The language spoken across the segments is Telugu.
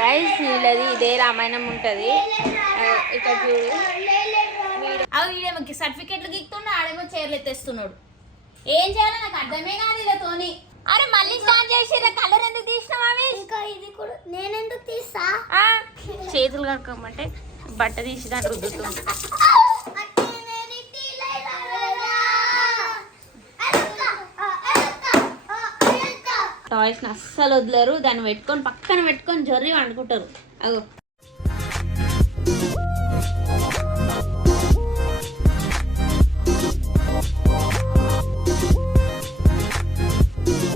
గైస్ వీళ్ళది ఇదే రామాయణం ఉంటుంది. ఇక్కడ చూడు వీడేమో సర్టిఫికెట్లు గీక్తుండే, ఆడేమో చీరలు ఎత్తేస్తున్నాడు. ఏం చేయాలో నాకు అర్థమే కాదు వీళ్ళతోని. అరే మళ్ళీ స్టార్ట్ చేసి కలర్ ఎందుకు తీసినావు? అవి ఇంకా ఇది కూడా నేను ఎందుకు తీసా? చేతులు కడుక్కోమంటే బట్ట తీసి దాన్ని రుద్దుతుంది. టాయ్స్ని అస్సలు వదిలేరు, దాన్ని పెట్టుకొని పక్కన పెట్టుకొని జర్రి అనుకుంటారు. అగో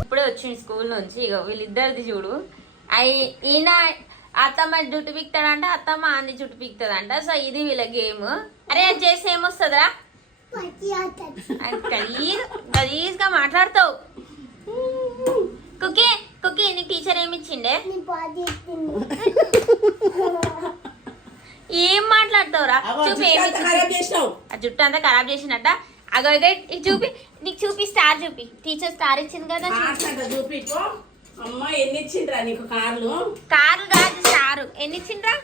ఇప్పుడే వచ్చింది స్కూల్ నుంచి. ఇక వీళ్ళిద్దరిది చూడు, ఈయన అత్తమ్మ జుట్టు పీకుతాడంట, అత్తమ్మ ఆంది జుట్టు పీకుతుందంట. సో ఇది వీళ్ళ గేమ్. అరే అది చేస్తే ఏమొస్తుందిరా? గలీజ్గా మాట్లాడతావు. కుకీ కుకీ నీ టీచర్ ఏమి ఇచ్చిండే? ఏం మాట్లాడతావురా? చూపి ఏమి ఆ జుట్టు అంతా ఖరాబ్ చేసినట్ట. అగో ఇది చూపి, నీకు చూపి స్టార్ చూపి. టీచర్ స్టార్ ఇచ్చింది కదా. కార్లు కాదు స్టార్. ఎన్ని ఇచ్చిండ్రా?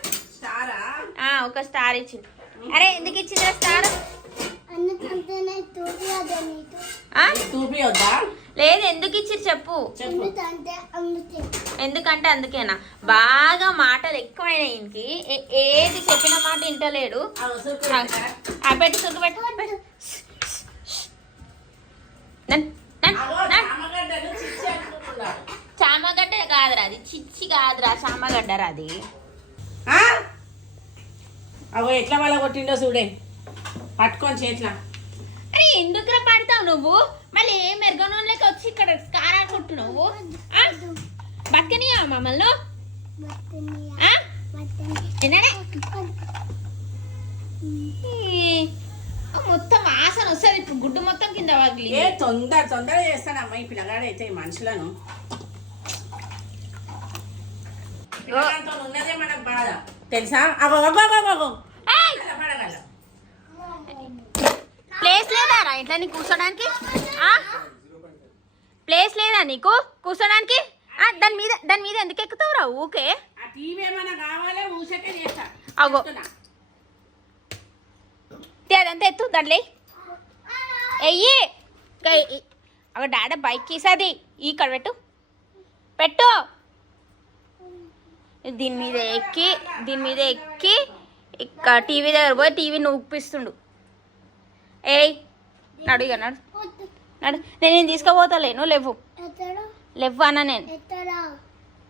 ఒక స్టార్ ఇచ్చింది. అరే ఎందుకు ఇచ్చిండ్రా స్టార్? లేదు ఎందుకు ఇచ్చిరు చెప్పు. ఎందుకంటే అందుకేనా? బాగా మాటలు ఎక్కువైనాయి ఈయనకి. ఏది చెప్పిన మాట వింటలేడు. పెట్టి సుట్టు పెట్టు. చామగడ్డ కాదురా అది, చిచ్చి కాదురా, చామగడ్డరా అది. అవో ఎట్లా వాళ్ళ కొట్టిండో చూడే, పట్టుకొని చేట్లా. అరే ఎందుకురా పడతావు నువ్వు? మళ్ళీ ఏ మెరుగనోళ్ళకి వచ్చి ఇక్కడ కారా కొట్టు నువ్వు. బతకనియా మమ్మల్ని? మొత్తం వాసన వస్తుంది. ఇప్పుడు గుడ్డు మొత్తం కింద వదిలి. తొందర చేస్తాడమ్మా ఈ పిల్లగాడైతే మనుషులను. ఉన్నదే మనకు బాధ తెలుసా? ప్లేస్ లేదా ఇట్లా నీకు కూర్చోడానికి? ప్లేస్ లేదా నీకు కూర్చోడానికి? దాని మీద ఎందుకు ఎక్కుతావురా ఊకే? అగో అదంతా ఎత్తు దాంట్లో వెయ్యి. అగో డాడ బైక్ కీసాది ఇక్కడ పెట్టు పెట్టు. దీని మీద ఎక్కి ఇక్కడ టీవీ దగ్గర పోయి టీవీని ఊపిస్తుండు. ఏయ్ నడు ఇక నడు నడు. నేను తీసుకోపోతాలేను. లేవు అన్న నేను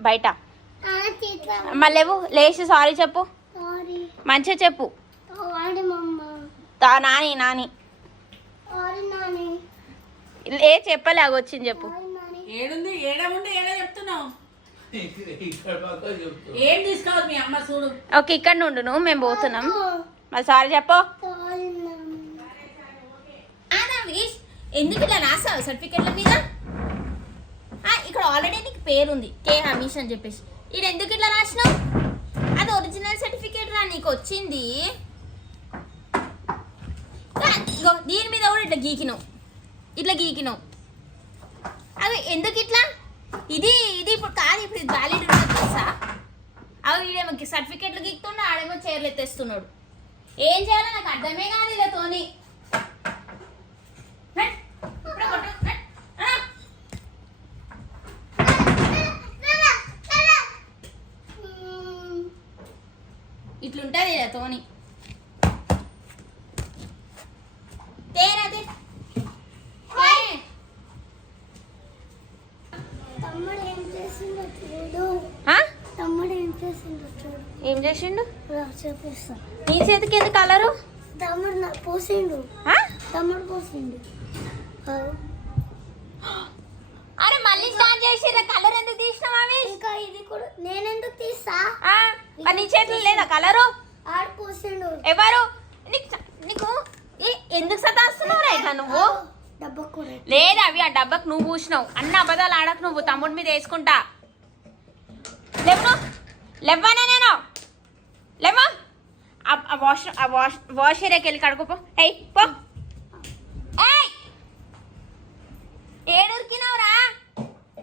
బయట. మళ్ళీ లేవు. లేచి సారీ చెప్పు, మంచిగా చెప్పు. నాని ఏ చెప్పలే అవి వచ్చింది చెప్పు. ఓకే ఇక్కడ నుండు నువ్వు, మేము పోతున్నాం. మళ్ళీ సారీ చెప్పు. ఎందుకు ఇలా రాసావు సర్టిఫికెట్ల మీద? ఇక్కడ ఆల్రెడీ నీకు పేరుంది కే హమీష్ అని చెప్పేసి. ఇది ఎందుకు ఇట్లా రాసినావు? అది ఒరిజినల్ సర్టిఫికేట్ రా నీకు వచ్చింది. దీని మీద కూడా ఇట్లా గీకినావు. అవి ఎందుకు ఇట్లా? ఇది ఇప్పుడు కాదు, ఇప్పుడు ఇది వ్యాలిడ్ ఉంటుంది తెలుసా? అవి వీడేమో సర్టిఫికెట్లు గీక్తుండే, ఆడేమో చీరలు ఎత్తేస్తున్నాడు. ఏం చేయాలో నాకు అర్థమే కాదు వీళ్ళతోని. ఇట్లుంటది వీళ్ళతోని. ఏం చేసిండు? నీ చేతికి ఎందుకు కలరు? తమ్ముడు పోసిండు. అరే మళ్ళీ స్టార్ట్ చేసి కలర్ ఎందుకు తీసినావు? అవి ఇంకా ఇది కూడా నేను ఎందుకు తీసా? నీ చేతిలో లేదా కలరు? ఆడు పోసిండు. ఎవరు? నీకు ఎందుకు సతాస్తున్నావు రా ఇట్లా నువ్వు? లేదా అవి ఆ డబ్బాకు నువ్వు పూసినావు. అన్న అబద్ధాలు ఆడకు నువ్వు. తమ్ముడి మీద వేసుకుంటా. లేవనా నేను? లేవా? వాష్ ఏరియాకి వెళ్ళి కడుకోపో. పో. ఏడురికినావురా?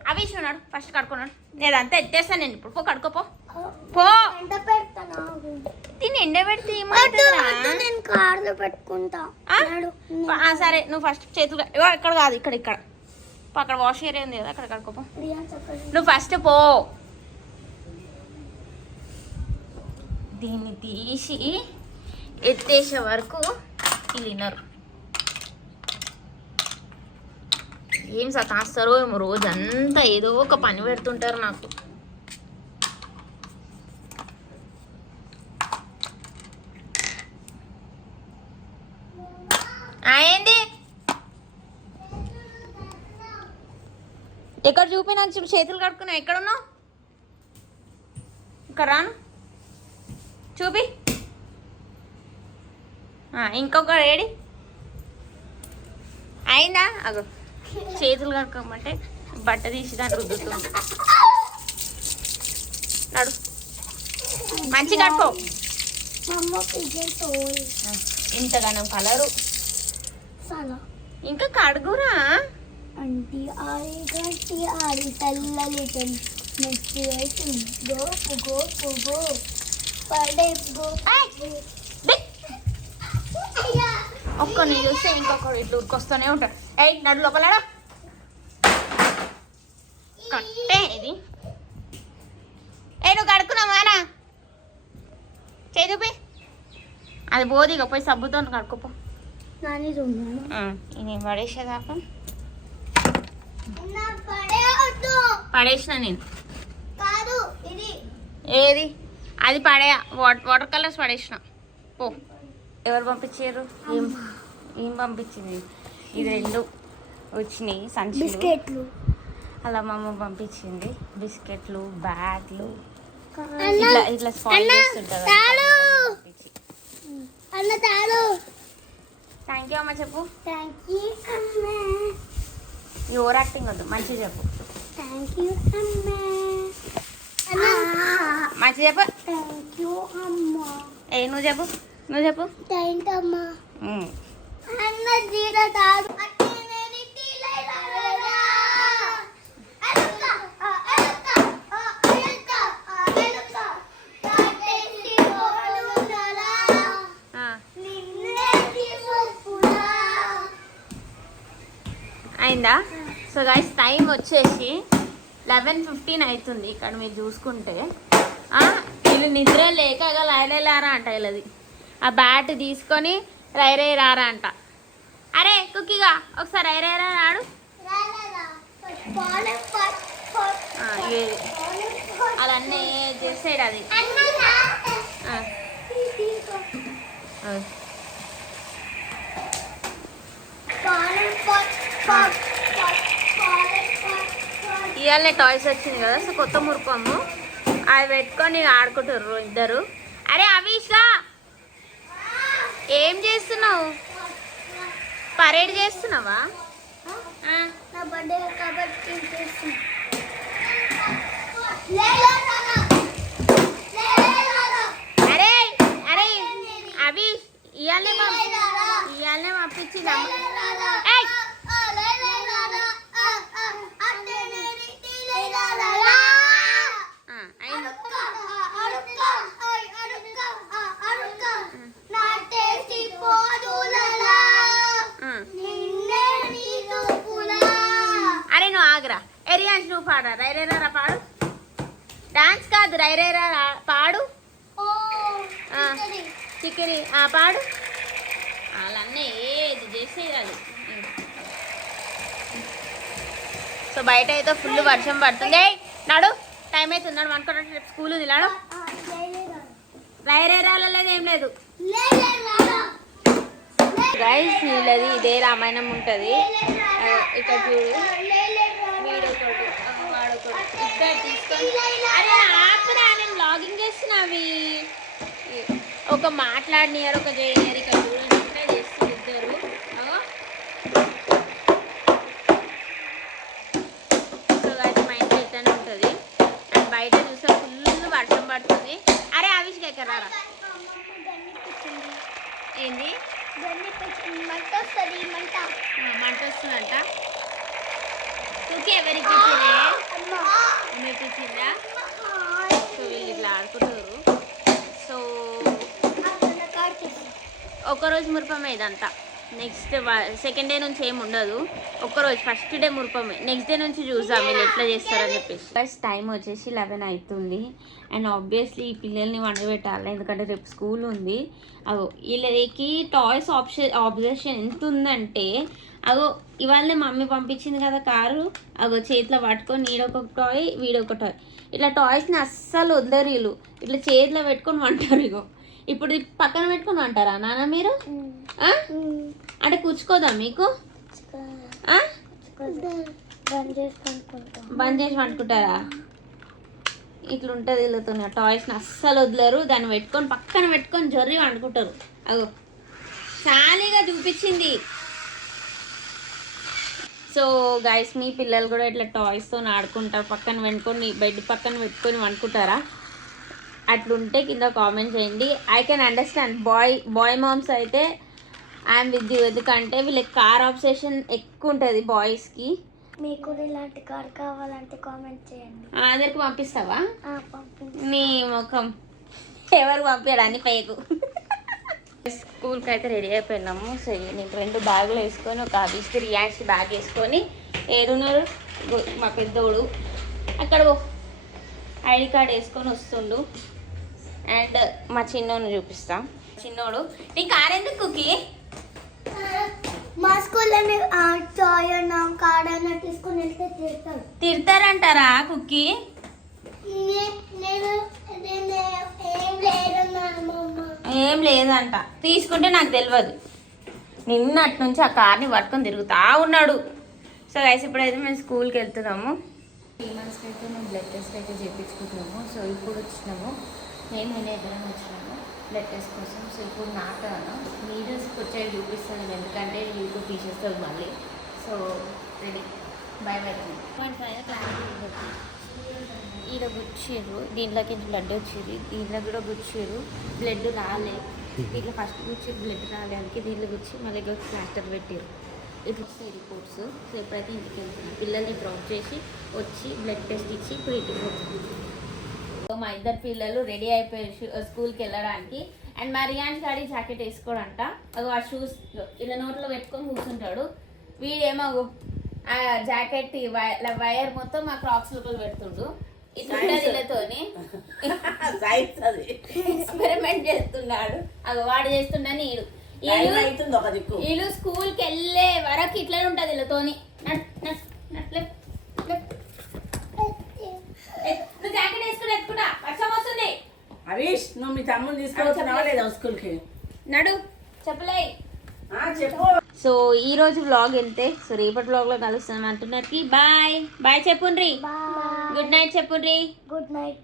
అవిష్ ఉన్నాడు ఫస్ట్ కడుకున్నాడు నేనంతా ఎత్తేస్తాను నేను ఇప్పుడు పో కడుకోపో పో ఎండ పెడతాను దీన్ని ఎండ పెడితే నేను కార్లో పెట్టుకుంటా నాడు. సరే నువ్వు ఫస్ట్ చేతులు ఇగో ఇక్కడ కాదు ఇక్కడ ఇక్కడ పో, అక్కడ వాష్ ఏరియా ఉంది కదా అక్కడ కడుకోపో నువ్వు ఫస్ట్ పో దీన్ని తీసి ఎత్తేసే వరకు వీళ్ళు వినరు ఏం సతాస్తారో ఏమో రోజంతా ఏదో ఒక పని పెడుతుంటారు నాకు ఏంది ఎక్కడ చూపి నాకు చూడు చేతులు కడుక్కున్నావు ఎక్కడున్నావు ఇక్కడ రాను చూపి ఇంకొక ఏడి అయిందా అగో చేతులు కడుక్కోమంటే బట్ట తీసి దాన్ని రుద్దుతుంది నడు మంచి కడుకో ఇంతగానం కలరు ఇంకా కడుగురా అంటి ఆరి గంటి ఆరి తల్లలి నెక్స్ట్ గో గో గో పడే గో ఒక్కరిని చూస్తే ఇంకొకరు ఇట్లా ఉరికొస్తూనే ఉంటాడు ఏయ్ నడు లోపలడా కట్టే ఇది ఏ నువ్వు కడుక్కున్నావానా చేదుపి అది బోదిగా పోయి సబ్బుతో కడుక్కోపో నాని నేను పడేసేదాకా పడేసిన నేను కాదు ఇది ఏది అది పడేయా వాటర్ కలర్స్ పడేసిన పో ఎవరు పంపించారు ఏం పంపించింది ఇది రెండు వచ్చినాయి సంచి బిస్కెట్లు అలా మా అమ్మ పంపించింది బిస్కెట్లు బ్యాగ్లు ఇట్లా ఇట్లా స్పాయిల్ చేస్తుంటారు అన్న తాడు థ్యాంక్ యూ అమ్మ చెప్పు థ్యాంక్ యూ అమ్మ ఈ ఓవర్ యాక్టింగ్ వద్దు మంచిగా చెప్పు థ్యాంక్ యూ అమ్మ మంచిగా చెప్పు థ్యాంక్ యూ అమ్మ నువ్వు చెప్పు నువ్వు చెప్పు థ్యాంక్ అమ్మ అన్న జీర తాడు అయిందా సో గైస్ టైం వచ్చేసి 11:15 అవుతుంది ఇక్కడ మీరు చూసుకుంటే వీళ్ళు నిద్ర లేక ఇక లైలేలారా అంట వీళ్ళది ఆ బ్యాట్ తీసుకొని రైరే రారా అంట అరే కుక్కీగా ఒకసారి రైరేరా రాడు అలాన్నీ చేసాడు అది ఇవాళ టాయ్స్ వచ్చింది కదా సో కొత్త మురుపము అది పెట్టుకొని ఆడుకుంటారు ఇద్దరు అరే అవిష్గా ఏం చేస్తున్నావు పరేడ్ చేస్తున్నావా నా బర్త్డే కాబట్టి అరే అరే అవిష్ ఇవాళనే పంపించింది అరే నువ్వు ఆగరా ఎరియాన్స్ నువ్వు పాడరా రైరేరా పాడు డాన్స్ కాదు రైరేరా పాడు చికెన్ పాడు వాళ్ళన్నీ ఏది చేసేయాలి సో బయట అయితే ఫుల్ వర్షం పడుతుంది నాడు టైం అయితే ఉన్నాడు అనుకోవడానికి రేపు స్కూల్ ఉంది నాడు రైరేరాలో లేదు ఏం లేదు గైస్ వీళ్ళది ఇదే రామాయణం ఉంటుంది ఇక్కడ చూడు వీడొకటి వాడొకటి ఇద్దరు తీసుకొని అరే ఆపరా నేను లాగింగ్ చేస్తున్నావి ఒక మాట్లాడినారు ఒక చేయనియర్ ఇక్కడ చూడండి ఇట్లా చేస్తుంది ఇద్దరు సో గైస్ మా ఇంట్లో ఎట్లనే ఉంటుంది అండ్ బయట చూస్తే ఫుల్ వర్షం పడుతుంది అరే ఆవిష్కి ఎక్కరారా ఏంది మంట వస్తుంది మంట మంట వస్తుందంట సో కుకి ఎవరికి ఇచ్చిరే మీకు ఇచ్చిందా సో వీళ్ళు ఇట్లా ఆడుకుంటారు సో ఒక్కరోజు మురిపమే ఇదంతా నెక్స్ట్ సెకండ్ డే నుంచి ఏమి ఉండదు ఒక్కరోజు ఫస్ట్ డే మురిపమే నెక్స్ట్ డే నుంచి చూద్దాం వీళ్ళు ఎట్లా చేస్తారని చెప్పేసి ఫస్ట్ టైం వచ్చేసి 11 అవుతుంది అండ్ ఆబ్వియస్లీ ఈ పిల్లల్ని వండబెట్టాలి ఎందుకంటే రేపు స్కూల్ ఉంది అగో వీళ్ళకి టాయ్స్ ఆబ్జెక్షన్ ఎంత ఉందంటే అగో ఇవాళనే మమ్మీ పంపించింది కదా కారు అగో చేతిలో పట్టుకొని ఈడొక టాయ్ వీడొక టాయ్ ఇట్లా టాయ్స్ని అస్సలు వద్దరు వీళ్ళు ఇట్లా చేతిలో పెట్టుకొని వంటారు ఇగో ఇప్పుడు పక్కన పెట్టుకొని అంటారా నాన్న మీరు అంటే కూర్చుకోదా మీకు బంద్ చేసి వండుకుంటారా ఇట్లా ఉంటుంది వీళ్ళతో టాయ్స్ని అస్సలు వదిలేరు దాన్ని పెట్టుకొని పక్కన పెట్టుకొని జొర్రి వండుకుంటారు అగో చాలీగా చూపించింది సో గైస్ మీ పిల్లలు కూడా ఇట్లా టాయ్స్తో ఆడుకుంటారు పక్కన పెట్టుకొని బెడ్ పక్కన పెట్టుకొని వండుకుంటారా అట్లుంటే కింద కామెంట్ చేయండి I can understand boy moms అయితే ఐఎమ్ విత్ యూ ఎందుకంటే వీళ్ళకి కార్ ఆబ్సెషన్ ఎక్కువ ఉంటుంది బాయ్స్కి మీకు కూడా ఇలాంటి కార్ కావాలంటే కామెంట్ చేయండి అందరికి పంపిస్తావా పంపించండి నీ ముఖం ఎవరు పంపించాడు అని పేకు స్కూల్కి అయితే రెడీ అయిపోయినాము సో నేను 2 బ్యాగులు వేసుకొని ఒక విస్త్రీ రియాక్స్ బ్యాగ్ వేసుకొని ఏడున్నారు మా పెద్దోడు అక్కడ ఐడి కార్డ్ వేసుకొని వస్తుండు అండ్ మా చిన్నోడు చూపిస్తా చిన్నోడు నీ కార్ ఎందుకు కుకి మా స్కూల్లోనే టాయ్ అన్నా కార్డ్ అన్నా తీసుకొని వెళ్తే తిడతారు తిడతారంటారా కుకి నేను ఏం లేదన్నాను ఏం లేదంట తీసుకుంటే నాకు తెలియదు నిన్నటి నుంచి ఆ కార్ని పట్టుకొని తిరుగుతా ఉన్నాడు సో గైస్ ఇప్పుడైతే మేము స్కూల్కి వెళ్తున్నాము 3 monthsకి అయితే మేము బ్లడ్ టెస్ట్ అయితే చేయించుకుంటున్నాము సో ఇప్పుడు వచ్చినాము నేను ఎదురైనా వచ్చినాము బ్లడ్ టెస్ట్ కోసం సో ఇప్పుడు నా టర్న్ నీడల్స్కి వచ్చేది చూపిస్తాను ఎందుకంటే యూట్యూబ్ తీసేస్తుంది మళ్ళీ సో రెడీ బై బై 0.5 ఈడ గుచ్చిర్రు దీంట్లోకి బ్లడ్ వచ్చింది దీంట్లో కూడా గుచ్చిర్రు బ్లడ్ రాలే దీంట్లో ఫస్ట్ గుచ్చి బ్లడ్ రాలే అందుకే దీంట్లో గుచ్చి మళ్ళీ ప్లాస్టర్ పెట్టారు ఇట్లా వస్తాయి రిపోర్ట్స్ సో ఎప్పుడైతే ఇంటికి వెళ్తున్నాను పిల్లల్ని డ్రాప్ చేసి వచ్చి బ్లడ్ టెస్ట్ ఇచ్చి ఇప్పుడు ఇంటికి పోతున్నాను సో మా 2 పిల్లలు రెడీ అయిపోయారు స్కూల్కి వెళ్ళడానికి అండ్ మా రియాన్స్ గాడి జాకెట్ వేసుకోడంట అగో ఆ షూస్ ఇలా నోట్లో పెట్టుకొని కూర్చుంటాడు వీడేమో ఆ జాకెట్ వైర్ మొత్తం మా క్రాక్స్ లోపల పెడుతుండు ఇతరులతోని ఎక్స్పెరిమెంట్ చేస్తున్నాడు అగో వాడు చేస్తుండని వీళ్ళు స్కూల్కి వెళ్ళే వరకు ఇట్లనే ఉంటుంది వీళ్ళతోని జాకెట్ వేసుకుని ఎత్తుకుంటా వర్షం వస్తుంది హరీష్ నువ్వు మీ తమ్ముని తీసుకొచ్చినావా లేదా స్కూల్కి నడు చెప్పలే చెప్పు సో ఈ రోజు వ్లాగ్ వెళ్తే సో రేపటి వ్లాగ్ లో కలుస్తాం అంటున్నట్టుకి బాయ్ బాయ్ చెప్పుండ్రి గుడ్ నైట్ చెప్పుండ్రి గుడ్ నైట్